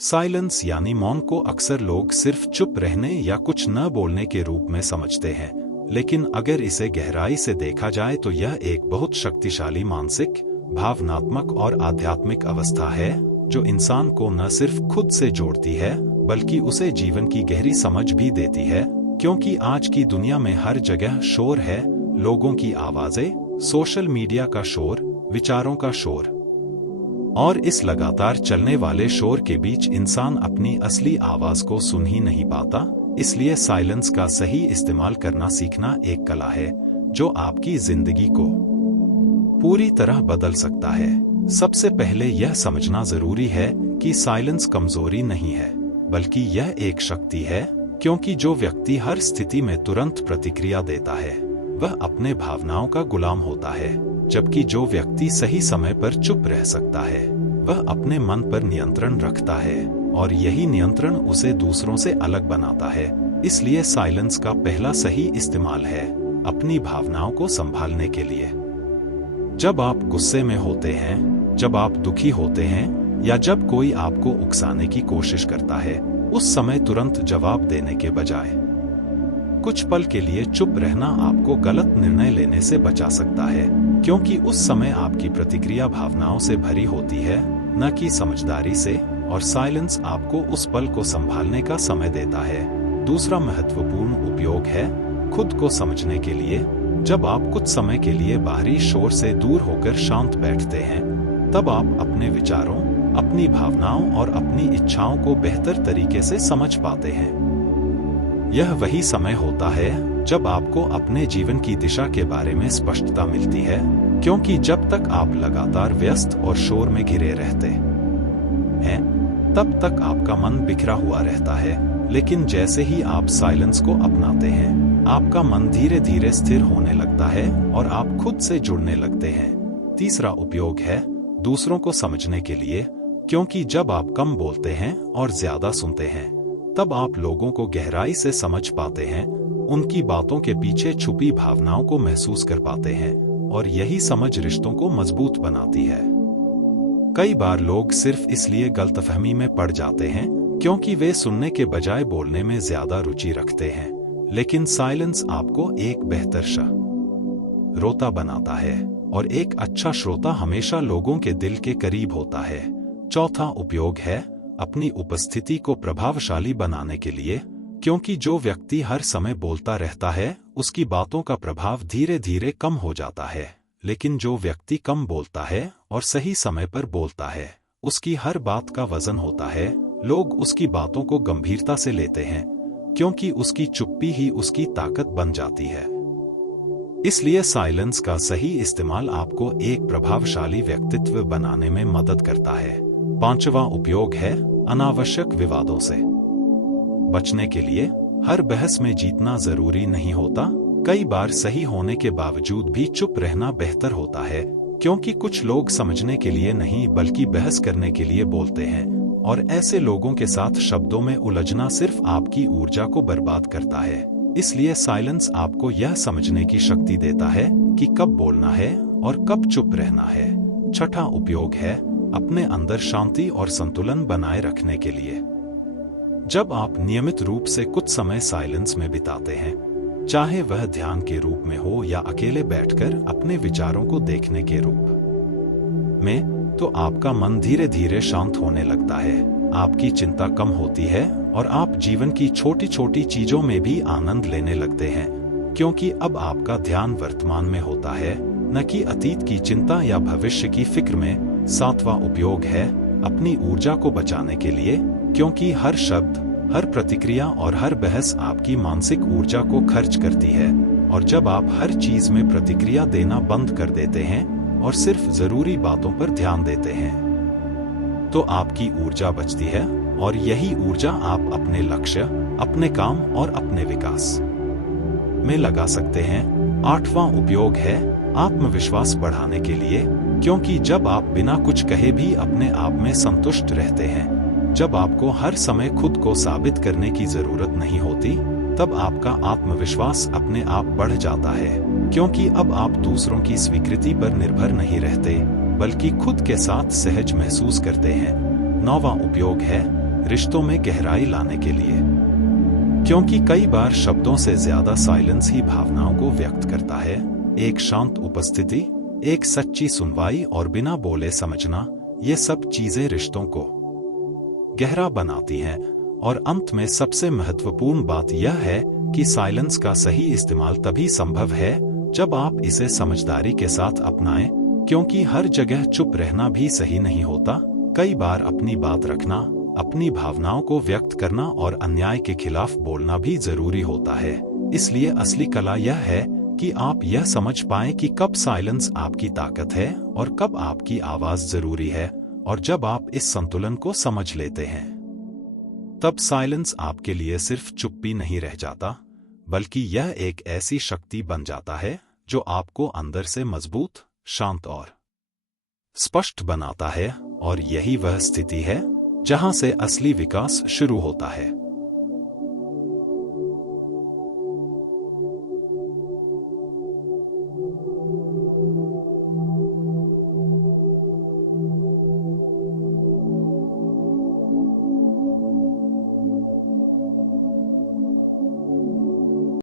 Silence यानी मौन को अक्सर लोग सिर्फ चुप रहने या कुछ न बोलने के रूप में समझते हैं, लेकिन अगर इसे गहराई से देखा जाए तो यह एक बहुत शक्तिशाली मानसिक, भावनात्मक और आध्यात्मिक अवस्था है जो इंसान को न सिर्फ खुद से जोड़ती है बल्कि उसे जीवन की गहरी समझ भी देती है। क्योंकि आज की दुनिया में हर जगह शोर है, लोगों की आवाजें, सोशल मीडिया का शोर, विचारों का शोर, और इस लगातार चलने वाले शोर के बीच इंसान अपनी असली आवाज को सुन ही नहीं पाता। इसलिए साइलेंस का सही इस्तेमाल करना सीखना एक कला है जो आपकी जिंदगी को पूरी तरह बदल सकता है। सबसे पहले यह समझना जरूरी है कि साइलेंस कमजोरी नहीं है, बल्कि यह एक शक्ति है, क्योंकि जो व्यक्ति हर स्थिति में तुरंत प्रतिक्रिया देता है वह अपने भावनाओं का गुलाम होता है, जबकि जो व्यक्ति सही समय पर चुप रह सकता है वह अपने मन पर नियंत्रण रखता है, और यही नियंत्रण उसे दूसरों से अलग बनाता है। इसलिए साइलेंस का पहला सही इस्तेमाल है अपनी भावनाओं को संभालने के लिए। जब आप गुस्से में होते हैं, जब आप दुखी होते हैं या जब कोई आपको उकसाने की कोशिश करता है, उस समय तुरंत जवाब देने के बजाय कुछ पल के लिए चुप रहना आपको गलत निर्णय लेने से बचा सकता है, क्योंकि उस समय आपकी प्रतिक्रिया भावनाओं से भरी होती है, न कि समझदारी से, और साइलेंस आपको उस पल को संभालने का समय देता है। दूसरा महत्वपूर्ण उपयोग है खुद को समझने के लिए। जब आप कुछ समय के लिए बाहरी शोर से दूर होकर शांत बैठते हैं, तब आप अपने विचारों, अपनी भावनाओं और अपनी इच्छाओं को बेहतर तरीके से समझ पाते हैं। यह वही समय होता है जब आपको अपने जीवन की दिशा के बारे में स्पष्टता मिलती है, क्योंकि जब तक आप लगातार व्यस्त और शोर में घिरे रहते हैं तब तक आपका मन बिखरा हुआ रहता है। लेकिन जैसे ही आप साइलेंस को अपनाते हैं, आपका मन धीरे धीरे स्थिर होने लगता है और आप खुद से जुड़ने लगते हैं। तीसरा उपयोग है दूसरों को समझने के लिए, क्योंकि जब आप कम बोलते हैं और ज्यादा सुनते हैं, तब आप लोगों को गहराई से समझ पाते हैं, उनकी बातों के पीछे छुपी भावनाओं को महसूस कर पाते हैं, और यही समझ रिश्तों को मजबूत बनाती है। कई बार लोग सिर्फ इसलिए गलतफहमी में पड़ जाते हैं क्योंकि वे सुनने के बजाय बोलने में ज्यादा रुचि रखते हैं, लेकिन साइलेंस आपको एक बेहतर श्रोता बनाता है, और एक अच्छा श्रोता हमेशा लोगों के दिल के करीब होता है। चौथा उपयोग है अपनी उपस्थिति को प्रभावशाली बनाने के लिए, क्योंकि जो व्यक्ति हर समय बोलता रहता है उसकी बातों का प्रभाव धीरे धीरे कम हो जाता है, लेकिन जो व्यक्ति कम बोलता है और सही समय पर बोलता है उसकी हर बात का वजन होता है। लोग उसकी बातों को गंभीरता से लेते हैं, क्योंकि उसकी चुप्पी ही उसकी ताकत बन जाती है। इसलिए साइलेंस का सही इस्तेमाल आपको एक प्रभावशाली व्यक्तित्व बनाने में मदद करता है। पांचवा उपयोग है अनावश्यक विवादों से बचने के लिए। हर बहस में जीतना जरूरी नहीं होता। कई बार सही होने के बावजूद भी चुप रहना बेहतर होता है, क्योंकि कुछ लोग समझने के लिए नहीं बल्कि बहस करने के लिए बोलते हैं, और ऐसे लोगों के साथ शब्दों में उलझना सिर्फ आपकी ऊर्जा को बर्बाद करता है। इसलिए साइलेंस आपको यह समझने की शक्ति देता है कि कब बोलना है और कब चुप रहना है। छठा उपयोग है अपने अंदर शांति और संतुलन बनाए रखने के लिए। जब आप नियमित रूप से कुछ समय साइलेंस में बिताते हैं, चाहे वह ध्यान के रूप में हो या अकेले बैठकर अपने विचारों को देखने के रूप में, तो आपका मन धीरे धीरे शांत होने लगता है, आपकी चिंता कम होती है और आप जीवन की छोटी छोटी चीजों में भी आनंद लेने लगते हैं, क्योंकि अब आपका ध्यान वर्तमान में होता है, न कि अतीत की चिंता या भविष्य की फिक्र में। सातवां उपयोग है अपनी ऊर्जा को बचाने के लिए, क्योंकि हर शब्द, हर प्रतिक्रिया और हर बहस आपकी मानसिक ऊर्जा को खर्च करती है, और जब आप हर चीज में प्रतिक्रिया देना बंद कर देते हैं और सिर्फ जरूरी बातों पर ध्यान देते हैं, तो आपकी ऊर्जा बचती है, और यही ऊर्जा आप अपने लक्ष्य, अपने काम और अपने विकास में लगा सकते हैं। आठवां उपयोग है आत्मविश्वास बढ़ाने के लिए, क्योंकि जब आप बिना कुछ कहे भी अपने आप में संतुष्ट रहते हैं, जब आपको हर समय खुद को साबित करने की जरूरत नहीं होती, तब आपका आत्मविश्वास अपने आप बढ़ जाता है, क्योंकि अब आप दूसरों की स्वीकृति पर निर्भर नहीं रहते, बल्कि खुद के साथ सहज महसूस करते हैं। 9वां उपयोग है रिश्तों में गहराई लाने के लिए। क्योंकि कई बार शब्दों से ज्यादा साइलेंस ही भावनाओं को व्यक्त करता है। एक शांत उपस्थिति, एक सच्ची सुनवाई और बिना बोले समझना, ये सब चीजें रिश्तों को गहरा बनाती हैं। और अंत में सबसे महत्वपूर्ण बात यह है कि साइलेंस का सही इस्तेमाल तभी संभव है जब आप इसे समझदारी के साथ अपनाएं, क्योंकि हर जगह चुप रहना भी सही नहीं होता। कई बार अपनी बात रखना, अपनी भावनाओं को व्यक्त करना और अन्याय के खिलाफ बोलना भी जरूरी होता है। इसलिए असली कला यह है कि आप यह समझ पाएं कि कब साइलेंस आपकी ताकत है और कब आपकी आवाज जरूरी है। और जब आप इस संतुलन को समझ लेते हैं, तब साइलेंस आपके लिए सिर्फ चुप्पी नहीं रह जाता, बल्कि यह एक ऐसी शक्ति बन जाता है जो आपको अंदर से मजबूत, शांत और स्पष्ट बनाता है। और यही वह स्थिति है जहां से असली विकास शुरू होता है।